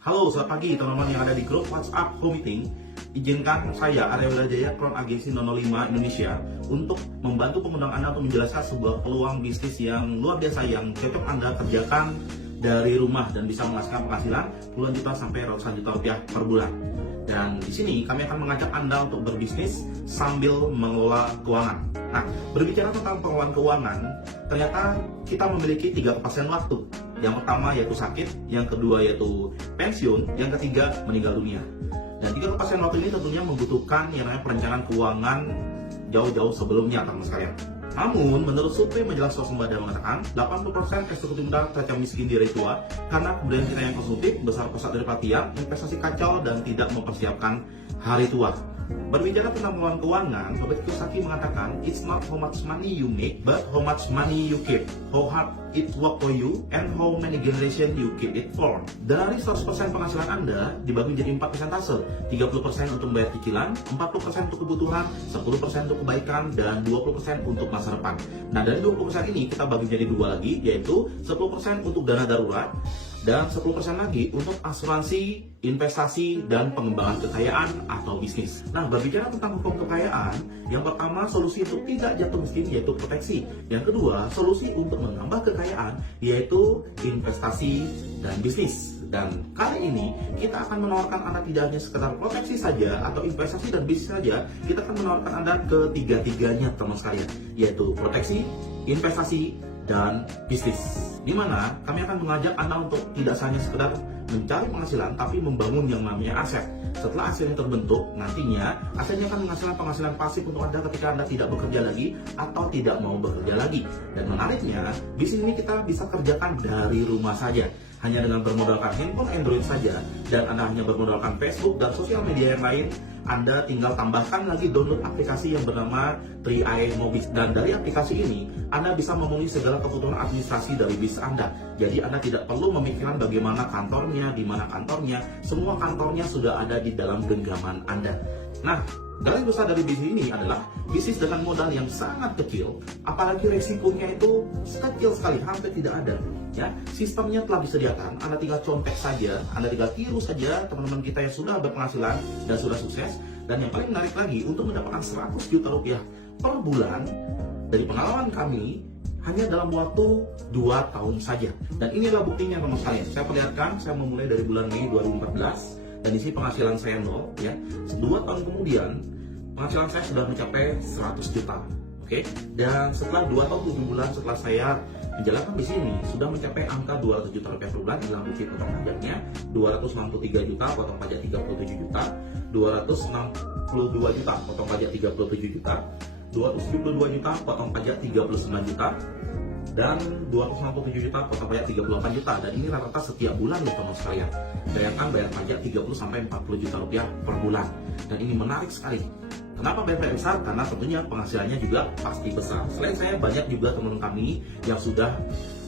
Halo, selamat pagi teman-teman yang ada di grup WhatsApp Home Meeting. Izinkan saya, Arya Wirajaya, Crown Agency 005 Indonesia, untuk membantu pengguna Anda untuk menjelaskan sebuah peluang bisnis yang luar biasa yang cocok Anda kerjakan dari rumah dan bisa menghasilkan penghasilan puluhan juta sampai ratusan juta rupiah per bulan. Dan di sini kami akan mengajak Anda untuk berbisnis sambil mengelola keuangan. Nah, berbicara tentang pengelolaan keuangan, ternyata kita memiliki 3 kepastian waktu. Yang pertama yaitu sakit, yang kedua yaitu pensiun, yang ketiga meninggal dunia. Dan 3 kepastian waktu ini tentunya membutuhkan yang namanya perencanaan keuangan jauh-jauh sebelumnya, teman sekalian. Namun, menurut survei majalah Swasembada mengatakan 80% eksekutif muda terancam miskin di hari tua karena kebudayaan kita yang konsumtif, besar pesat dari perhatian, investasi kacau, dan tidak mempersiapkan hari tua. Berbicara tentang pengelolaan keuangan, Robert Kiyosaki mengatakan, "It's not how much money you make, but how much money you keep. How hard it work for you, and how many generation you keep it for." Dari 100% penghasilan Anda dibagi menjadi 4 persentase, 30% untuk membayar cicilan, 40% untuk kebutuhan, 10% untuk kebaikan, dan 20% untuk masa depan. Nah, dari 20% ini kita bagi menjadi 2 lagi, yaitu 10% untuk dana darurat, dan 10% lagi untuk asuransi, investasi, dan pengembangan kekayaan atau bisnis. Nah, berbicara tentang hukum kekayaan, yang pertama solusi untuk tidak jatuh miskin yaitu proteksi. Yang kedua, solusi untuk menambah kekayaan yaitu investasi dan bisnis. Dan kali ini kita akan menawarkan Anda tidak hanya sekedar proteksi saja atau investasi dan bisnis saja, kita akan menawarkan Anda ketiga-tiganya, teman sekalian, yaitu proteksi, investasi, dan bisnis. Di mana kami akan mengajak Anda untuk tidak hanya sekedar mencari penghasilan, tapi membangun yang namanya aset. Setelah asetnya terbentuk, nantinya asetnya akan menghasilkan penghasilan pasif untuk Anda ketika Anda tidak bekerja lagi atau tidak mau bekerja lagi. Dan menariknya, bisnis ini kita bisa kerjakan dari rumah saja. Hanya dengan bermodalkan handphone Android saja, dan Anda hanya bermodalkan Facebook dan sosial media yang lain, Anda tinggal tambahkan lagi download aplikasi yang bernama 3i Mobis. Dan dari aplikasi ini, Anda bisa memenuhi segala kebutuhan administrasi dari bisnis Anda. Jadi Anda tidak perlu memikirkan bagaimana kantornya, di mana kantornya, semua kantornya sudah ada di dalam genggaman Anda. Nah, garis besar dari bisnis ini adalah bisnis dengan modal yang sangat kecil, apalagi resikonya itu kecil sekali, hampir tidak ada. Ya, sistemnya telah disediakan, Anda tinggal contek saja, Anda tinggal tiru saja teman-teman kita yang sudah berpenghasilan dan sudah sukses. Dan yang paling menarik lagi, untuk mendapatkan 100 juta rupiah per bulan, dari pengalaman kami, hanya dalam waktu 2 tahun saja. Dan inilah buktinya, teman sekalian. Saya perlihatkan, saya memulai dari bulan Mei 2014, dan di sini penghasilan saya 0, ya. 2 tahun kemudian, penghasilan saya sudah mencapai 100 juta. Oke, dan setelah 2 tahun 7 bulan setelah saya menjalankan di sini sudah mencapai angka 200 juta rupiah per bulan dalam bukti potong pajaknya 263 juta, potong pajak 37 juta, 262 juta, potong pajak 37 juta, 272 juta, potong pajak 39 juta, dan 267 juta, potong pajak 38 juta. Dan ini rata-rata setiap bulan loh, teman sekalian. Bayangkan bayar pajak 30 sampai 40 juta rupiah per bulan. Dan ini menarik sekali. Kenapa bayar besar? Karena tentunya penghasilannya juga pasti besar. Selain saya, banyak juga teman kami yang sudah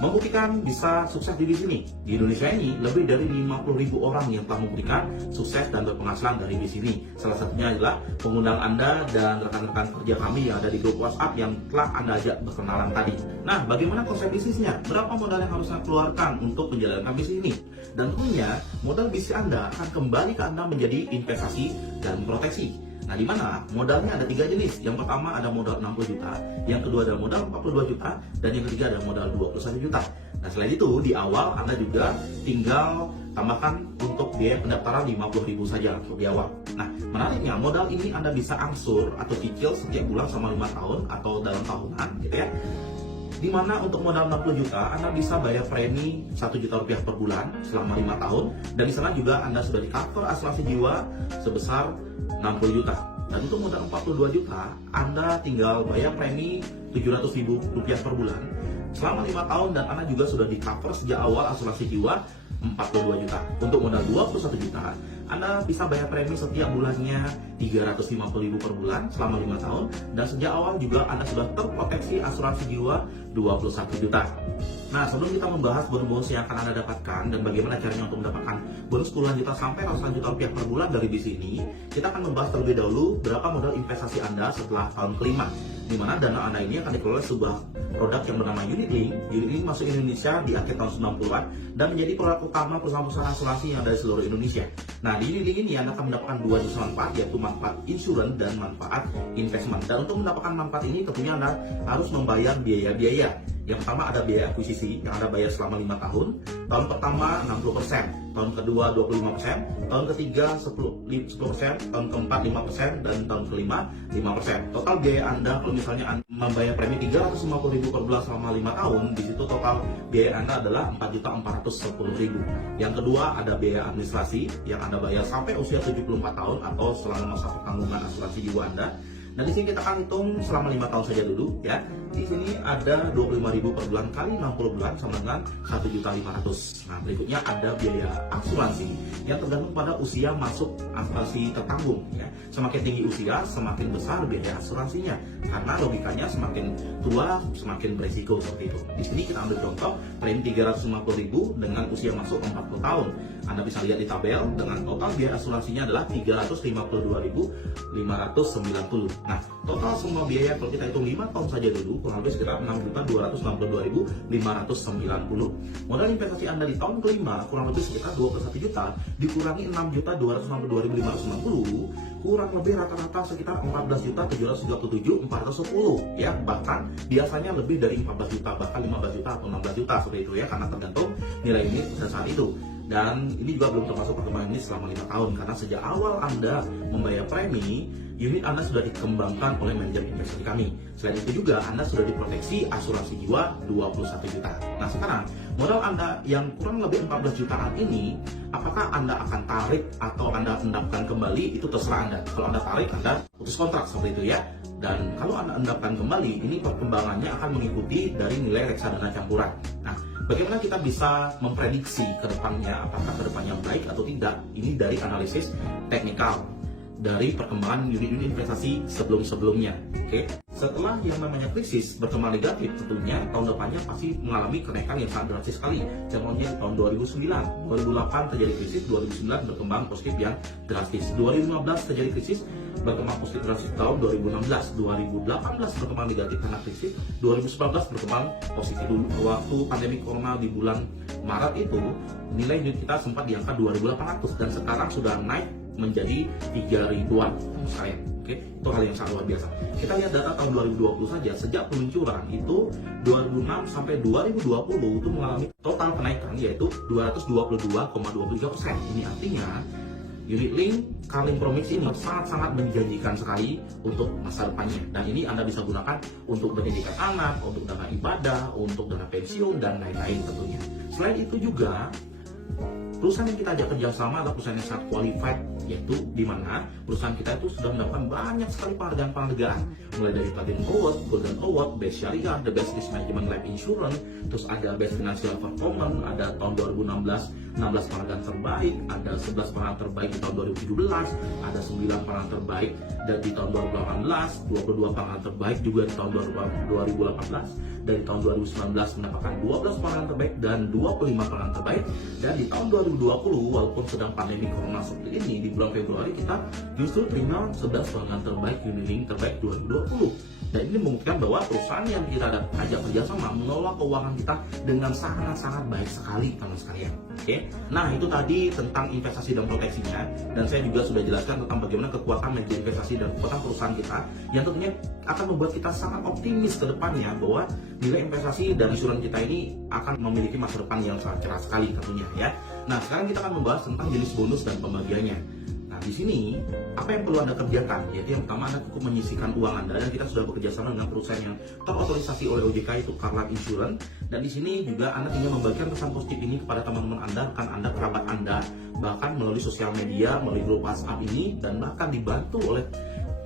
membuktikan bisa sukses di sini. Di Indonesia ini lebih dari 50.000 orang yang telah membuktikan sukses dan berpenghasilan dari di sini. Salah satunya adalah pengundang Anda dan rekan-rekan kerja kami yang ada di grup WhatsApp yang telah Anda ajak berkenalan tadi. Nah, bagaimana konsep bisnisnya? Berapa modal yang harus Anda keluarkan untuk menjalankan bisnis ini? Dan tentunya modal bisnis Anda akan kembali ke Anda menjadi investasi dan proteksi. Nah, di mana modalnya ada 3 jenis. Yang pertama ada modal 60 juta, yang kedua ada modal 42 juta, dan yang ketiga ada modal 21 juta. Nah, selain itu di awal Anda juga tinggal tambahkan untuk biaya pendaftaran 50.000 saja untuk di awal. Nah, menariknya modal ini Anda bisa angsur atau cicil setiap bulan selama 5 tahun atau dalam tahunan gitu ya. Di mana untuk modal 60 juta Anda bisa bayar premi 1 juta rupiah per bulan selama 5 tahun, dan di sana juga Anda sudah di cover asuransi jiwa sebesar 60 juta. Dan untuk modal 42 juta Anda tinggal bayar premi 700.000 rupiah per bulan selama 5 tahun, dan Anda juga sudah di cover sejak awal asuransi jiwa 42 juta. Untuk modal 21 juta Anda bisa bayar premi setiap bulannya 350.000 per bulan selama 5 tahun, dan sejak awal juga Anda sudah terproteksi asuransi jiwa 21 juta. Nah, sebelum kita membahas bonus-bonus yang akan Anda dapatkan dan bagaimana caranya untuk mendapatkan bonus puluhan juta sampai ratusan juta rupiah per bulan dari bisnis ini, kita akan membahas terlebih dahulu berapa modal investasi Anda setelah tahun kelima. di mana dana Anda ini akan dikelola sebuah produk yang bernama Unit Link. Unit Link masuk Indonesia di akhir tahun 90-an dan menjadi produk utama perusahaan-perusahaan asuransi yang ada di seluruh Indonesia. Nah, di Unit Link ini Anda akan mendapatkan dua jenis manfaat, yaitu manfaat insurance dan manfaat investment. Dan untuk mendapatkan manfaat ini tentunya Anda harus membayar biaya-biaya. Yang pertama ada biaya akuisisi yang Anda bayar selama 5 tahun. Tahun pertama 60%, tahun kedua 25%, tahun ketiga 10%, tahun keempat 5%, dan tahun kelima 5%. Total biaya Anda kalau misalnya Anda membayar premi 350.000 per bulan selama 5 tahun, di situ total biaya Anda adalah 4.410.000. Yang kedua ada biaya administrasi yang Anda bayar sampai usia 74 tahun atau selama masa pertanggungan asuransi jiwa Anda. Dan di sini kita akan hitung selama 5 tahun saja dulu ya. Di sini ada 25.000 per bulan kali 60 bulan sama dengan 1.500.000. Nah, berikutnya ada biaya asuransi yang tergantung pada usia masuk asuransi tertanggung ya. Semakin tinggi usia, semakin besar biaya asuransinya. Karena logikanya semakin tua semakin beresiko seperti itu. Di sini kita ambil contoh premi 350.000 dengan usia masuk 40 tahun. Anda bisa lihat di tabel dengan total biaya asuransinya adalah 352.590. Nah, total semua biaya kalau kita hitung 5 tahun saja dulu kurang lebih sekitar 6.262.590. Modal investasi Anda di tahun kelima kurang lebih sekitar 21 juta dikurangi 6.262.590 kurang lebih rata-rata sekitar 14.737.410 ya. Bahkan biasanya lebih dari 14 juta, bahkan 15 juta atau 16 juta seperti itu ya, karena tergantung nilai unit pada saat itu. Dan ini juga belum termasuk perkembangan ini selama 5 tahun, karena sejak awal Anda membayar premi, unit Anda sudah dikembangkan oleh manajer investasi kami. Selain itu juga Anda sudah diproteksi asuransi jiwa 21 juta. Nah, sekarang modal Anda yang kurang lebih 14 jutaan ini, apakah Anda akan tarik atau Anda endapkan kembali, itu terserah Anda. Kalau Anda tarik, Anda putus kontrak seperti itu ya. Dan kalau Anda endapkan kembali, ini perkembangannya akan mengikuti dari nilai reksadana campuran. Nah, bagaimana kita bisa memprediksi ke depannya, apakah ke depannya baik atau tidak? Ini dari analisis teknikal dari perkembangan unit-unit investasi sebelum-sebelumnya. Oke. Setelah yang namanya krisis berkembang negatif, tentunya tahun depannya pasti mengalami kenaikan yang sangat drastis sekali. Contohnya di tahun 2009, 2008 terjadi krisis, 2009 berkembang positif yang drastis. 2015 terjadi krisis, berkembang positif drastis tahun 2016, 2018 berkembang negatif karena krisis, 2019 berkembang positif dulu. Waktu pandemi corona di bulan Maret itu, nilai unit kita sempat di angka 2.800 dan sekarang sudah naik menjadi 3.000-an saya. Oke, itu hal yang sangat luar biasa. Kita lihat data tahun 2020 saja, sejak peluncuran itu 2006 sampai 2020 itu mengalami total kenaikan yaitu 222,23%. Ini artinya unit link Carlin Promix ini sangat-sangat menjanjikan sekali untuk masa depannya, dan ini Anda bisa gunakan untuk pendidikan anak, untuk dana ibadah, untuk dana pensiun dan lain-lain tentunya. Selain itu juga perusahaan yang kita ajak kerjasama adalah perusahaan yang sangat qualified, yaitu di mana perusahaan kita itu sudah mendapatkan banyak sekali penghargaan, mulai dari Platinum Award, Golden Award, Best Syariah, The Best Risk Management Life Insurance, terus ada Best Financial Performance, ada tahun 2016 16 penghargaan terbaik, ada 11 penghargaan terbaik di tahun 2017, ada 9 penghargaan terbaik dan di tahun 2018, 22 penghargaan terbaik juga di tahun 2018, dan di tahun 2019 mendapatkan 12 penghargaan terbaik dan 25 penghargaan terbaik, dan di tahun 2020 walaupun sedang pandemi corona seperti ini, di bulan Februari kita justru terima 11 penghargaan terbaik unit link terbaik 2020. Dan ini membuktikan bahwa perusahaan yang kita ajak kerjasama mengelola keuangan kita dengan sangat-sangat baik sekali, teman sekalian. Oke, nah itu tadi tentang investasi dan proteksinya, dan saya juga sudah jelaskan tentang bagaimana kekuatan manajer investasi dan kekuatan perusahaan kita yang tentunya akan membuat kita sangat optimis ke depannya bahwa nilai investasi dan insuran kita ini akan memiliki masa depan yang sangat cerah sekali tentunya ya. Nah, sekarang kita akan membahas tentang jenis bonus dan pembagiannya. Nah, di sini apa yang perlu Anda kerjakan? Yaitu yang pertama, Anda cukup menyisihkan uang Anda, dan kita sudah bekerja sama dengan perusahaan yang terotorisasi oleh OJK, yaitu Carlin Insurance. Dan di sini juga Anda tinggal membagikan pesan positif ini kepada teman-teman Anda, rekan Anda, kerabat Anda, bahkan melalui sosial media, melalui grup WhatsApp ini, dan bahkan dibantu oleh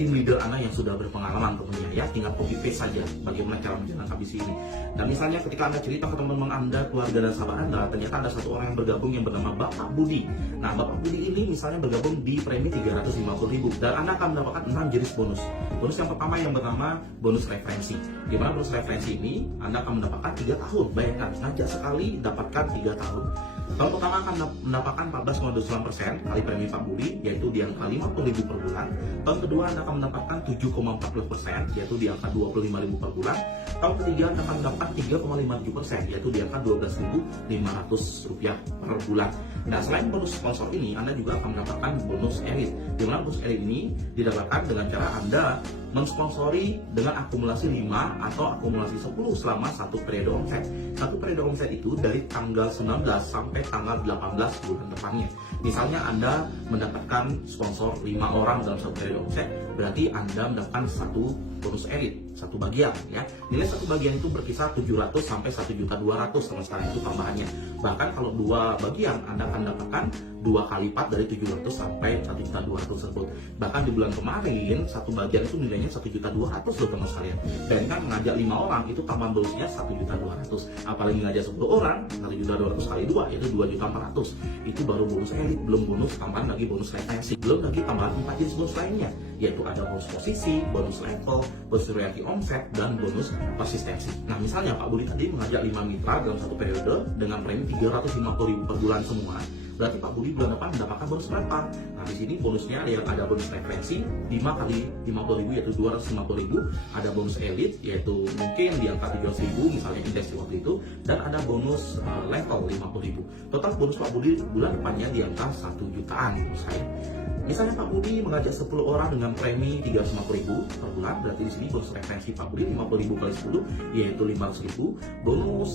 tim leader Anda yang sudah berpengalaman tentunya ya. Tinggal copy paste saja bagaimana cara menjalankan visi ini. Dan misalnya ketika Anda cerita ke teman-teman Anda, keluarga dan sahabat Anda, ternyata ada satu orang yang bergabung yang bernama Bapak Budi. Nah, Bapak Budi ini misalnya bergabung di premi 350.000 dan Anda akan mendapatkan 6 jenis bonus. Bonus yang pertama yang bernama bonus referensi. Di mana bonus referensi ini Anda akan mendapatkan 3 tahun. Bayangkan, ngajak sekali dapatkan 3 tahun. Tahun pertama akan mendapatkan 14,29% kali premi Pak Budi, yaitu di angka 50.000 per bulan. Tahun kedua Anda akan mendapatkan 7,40%, yaitu di angka 25.000 per bulan. Tahun ketiga Anda akan mendapatkan 3,57%, yaitu di angka 12.500 rupiah per bulan. Nah, selain bonus sponsor ini, Anda juga akan mendapatkan bonus elit, di mana bonus elit ini didapatkan dengan cara Anda mensponsori dengan akumulasi 5 atau akumulasi 10 selama satu periode omset. Satu periode omset itu dari tanggal 19 sampai tanggal 18 bulan depannya. Misalnya Anda mendapatkan sponsor 5 orang dalam satu periode omset, berarti Anda mendapatkan satu bonus elit, satu bagian ya. Nilai satu bagian itu berkisar 700 sampai 1.200.000 sama sekali itu tambahannya. Bahkan kalau dua bagian Anda akan mendapatkan 2 kali lipat dari 700 sampai 1.200.000 tersebut. Bahkan di bulan kemarin satu bagian itu nilainya 1.200.000 loh teman sekalian. Dan kan mengajak 5 orang itu tambahan bonusnya 1.200.000. Apalagi ngajak 10 orang 1.200.000 kali 2 yaitu 2.400.000. Itu baru bonus elit, belum bonus tambahan lagi bonus retensi, belum lagi tambahan 4 jenis bonus lainnya, yaitu ada bonus posisi, bonus level, bonus royalti omset, dan bonus konsistensi. Nah, misalnya Pak Budi tadi mengajak 5 mitra dalam satu periode dengan premi 350.000 per bulan semua. Berarti Pak Budi bulan depan mendapatkan bonus berapa? Nah, di sini bonusnya yang ada bonus referensi 5 kali 50.000 yaitu 250.000, ada bonus elit yaitu mungkin di angka 700.000 misalnya indeks waktu itu, dan ada bonus level 50.000. Total bonus Pak Budi bulan depannya di angka 1 jutaan menurut saya. Misalnya Pak Budi mengajak 10 orang dengan premi 350.000 per bulan, berarti di sini bonus referensi Pak Budi 50.000 kali 10 yaitu 500.000. Bonus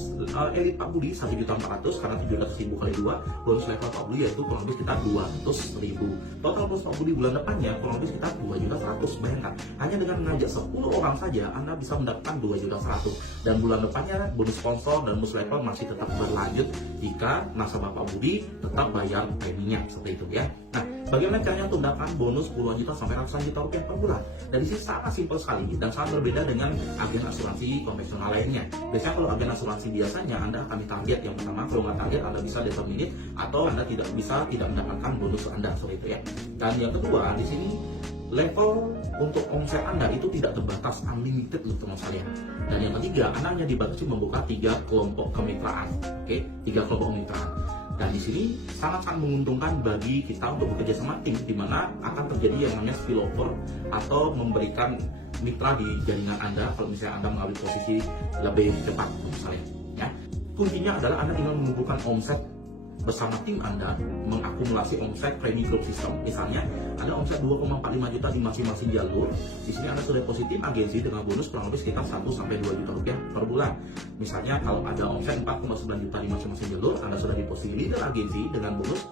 elit Pak Budi 1.400.000 karena 700.000 kali 2. Bonus level Pak Budi yaitu kurang lebih sekitar 200.000. Total bonus Pak Budi bulan depannya kurang lebih sekitar 2.100.000. Bayangkan, hanya dengan mengajak 10 orang saja Anda bisa mendapatkan 2.100.000. Dan bulan depannya bonus sponsor dan bonus level masih tetap berlanjut jika nasabah Pak Budi tetap bayar preminya seperti itu ya. Nah, bagaimana caranya untuk mendapatkan bonus puluhan juta sampai ratusan juta rupiah per bulan? Dan di sini sangat simpel sekali dan sangat berbeda dengan agen asuransi konvensional lainnya. Biasanya kalau agen asuransi biasanya Anda akan ditarget yang pertama, kalau nggak target Anda bisa determinate atau Anda tidak mendapatkan bonus Anda seperti itu ya. Dan yang kedua di sini level untuk omset Anda itu tidak terbatas, unlimited loh teman sekalian. Dan yang ketiga, Anda hanya dibatasi membuka 3 kelompok kemitraan, oke? 3 kelompok kemitraan. Dan di sini sangat menguntungkan bagi kita untuk bekerja sama tim, di mana akan terjadi yang namanya spillover atau memberikan mitra di jaringan Anda kalau misalnya Anda mengambil posisi lebih cepat misalnya. Ya. Kuncinya adalah Anda tinggal mengumpulkan omset bersama tim Anda, mengakumulasi omset premi group system. Misalnya Anda omset 2,45 juta di masing-masing jalur, di sini Anda sudah positif agensi dengan bonus kurang lebih sekitar 1 sampai 2 juta rupiah per bulan. Misalnya kalau ada omset 4,9 juta di masing-masing jalur, Anda sudah di posisi leader agensi dengan bonus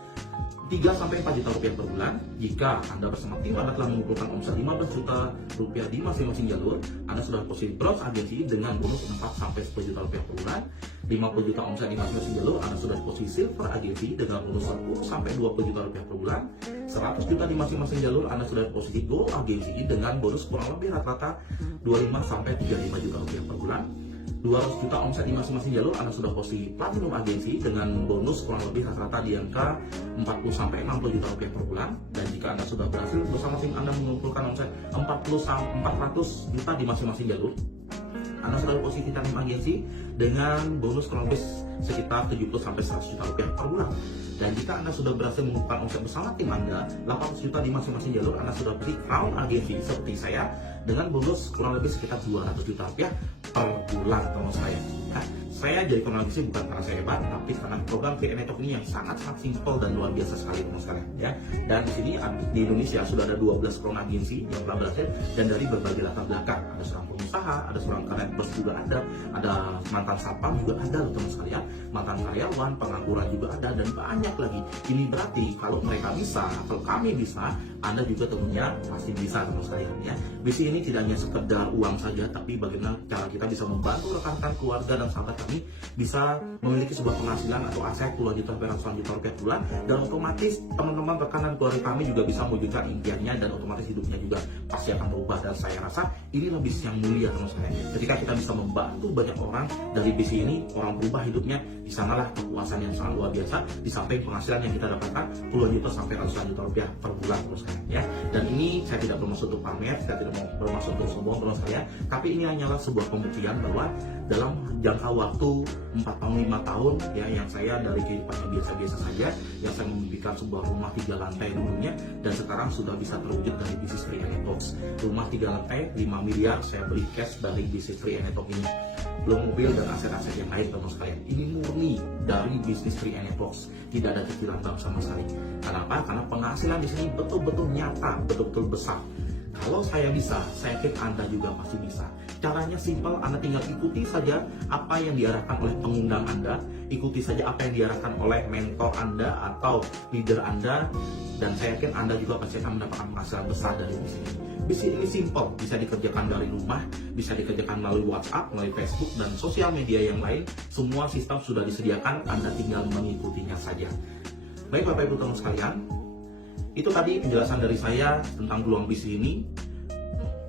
3 sampai 4 juta rupiah per bulan. Jika Anda bersama tim Anda telah mengumpulkan omset 15 juta rupiah di masing-masing jalur, Anda sudah posisi bronze agensi dengan bonus 4 sampai 10 juta rupiah per bulan. 50 juta omset di masing-masing jalur, Anda sudah posisi silver agensi dengan bonus 10 sampai 20 juta rupiah per bulan. 100 juta di masing-masing jalur, Anda sudah posisi gold agensi dengan bonus kurang lebih rata-rata 25 sampai 35 juta rupiah per bulan. 200 juta omset di masing-masing jalur, Anda sudah posisi platinum agensi dengan bonus kurang lebih rata-rata di angka 40 sampai 60 juta rupiah per bulan. Dan jika Anda sudah berhasil bersama tim Anda mengumpulkan omset 400 juta di masing-masing jalur, Anda sudah posisi platinum agensi dengan bonus kurang lebih sekitar 70 sampai 100 juta rupiah per bulan. Dan jika Anda sudah berhasil mengumpulkan omset bersama tim Anda 800 juta di masing-masing jalur, Anda sudah posisi crown agensi seperti saya dengan bonus kurang lebih sekitar 200 juta rupiah per bulan teman saya. Nah, saya jadi crown agensi bukan karena saya hebat, tapi karena program VN Network ini yang sangat simpel dan luar biasa sekali teman sekalian ya. Dan di sini di Indonesia sudah ada 12 crown agensi yang telah berhasil dan dari berbagai latar belakang. Ada seorang pengusaha, ada seorang karyawan bos juga ada mantan satpam juga ada loh teman sekalian, mantan karyawan, pengangguran juga ada, dan banyak lagi. Ini berarti kalau mereka bisa, kalau kami bisa, Anda juga tentunya pasti bisa teman sekalian ya. Visi ini tidak hanya sekedar uang saja, tapi bagaimana cara kita bisa membantu rekan-rekan keluarga dan sahabat kami bisa memiliki sebuah penghasilan atau aset puluhan juta sampai ratusan juta rupiah bulan, dan otomatis teman-teman rekan dan keluarga kami juga bisa mewujudkan impiannya, dan otomatis hidupnya juga pasti akan berubah. Dan saya rasa ini lebih yang mulia teman sekalian. Ketika kita bisa membantu banyak orang dari visi ini, orang berubah hidupnya, di sanalah kepuasan yang sangat luar biasa, di samping penghasilan yang kita dapatkan puluhan juta sampai ratusan juta rupiah per bulan terus ya. Dan ini saya tidak bermaksud untuk pamer, saya tidak mau bermaksud untuk sombong terus ya, tapi ini hanyalah sebuah pembuktian bahwa dalam jangka waktu 4 tahun 5 tahun ya, yang saya dari kehidupan yang biasa-biasa saja, yang saya memimpikan sebuah rumah 3 lantai dulunya, dan sekarang sudah bisa terwujud dari bisnis Free Talks. Rumah 3 lantai 5 miliar saya beli cash dari bisnis Free Talks ini, belum mobil dan aset-aset yang lain teman sekalian. Ini murni dari bisnis Free Talks, tidak ada cicilan bank sama sekali. Kenapa? Karena penghasilan di sini betul-betul nyata, betul-betul besar. Kalau saya bisa, saya yakin Anda juga pasti bisa. Caranya simpel, Anda tinggal ikuti saja apa yang diarahkan oleh pengundang Anda, ikuti saja apa yang diarahkan oleh mentor Anda atau leader Anda, dan saya yakin Anda juga pasti akan mendapatkan penghasilan besar dari bisnis ini. Bisnis ini simple, bisa dikerjakan dari rumah, bisa dikerjakan melalui WhatsApp, melalui Facebook, dan sosial media yang lain. Semua sistem sudah disediakan, Anda tinggal mengikutinya saja. Baik Bapak Ibu teman sekalian, itu tadi penjelasan dari saya tentang peluang bisnis ini.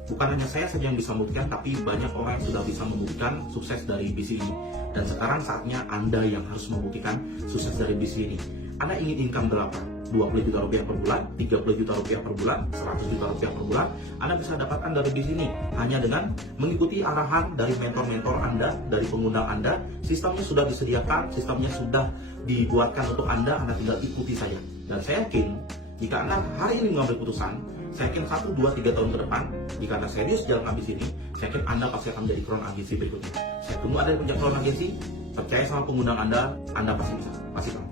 Bukan hanya saya saja yang bisa membuktikan, tapi banyak orang yang sudah bisa membuktikan sukses dari bisnis ini. Dan sekarang saatnya Anda yang harus membuktikan sukses dari bisnis ini. Anda ingin income berapa? 20 juta rupiah per bulan, 30 juta rupiah per bulan, 100 juta rupiah per bulan. Anda bisa dapatkan dari bisnis ini hanya dengan mengikuti arahan dari mentor-mentor Anda, dari pengundang Anda. Sistemnya sudah disediakan, sistemnya sudah dibuatkan untuk Anda tinggal ikuti saja. Dan saya yakin jika Anda hari ini mengambil keputusan, saya yakin 1, 2, 3 tahun ke depan, jika Anda serius jalan bisnis ini, saya yakin Anda pasti akan menjadi crown agency berikutnya. Saya tunggu Anda di puncak crown agency, percaya sama pengundang Anda pasti bisa, pasti tahu.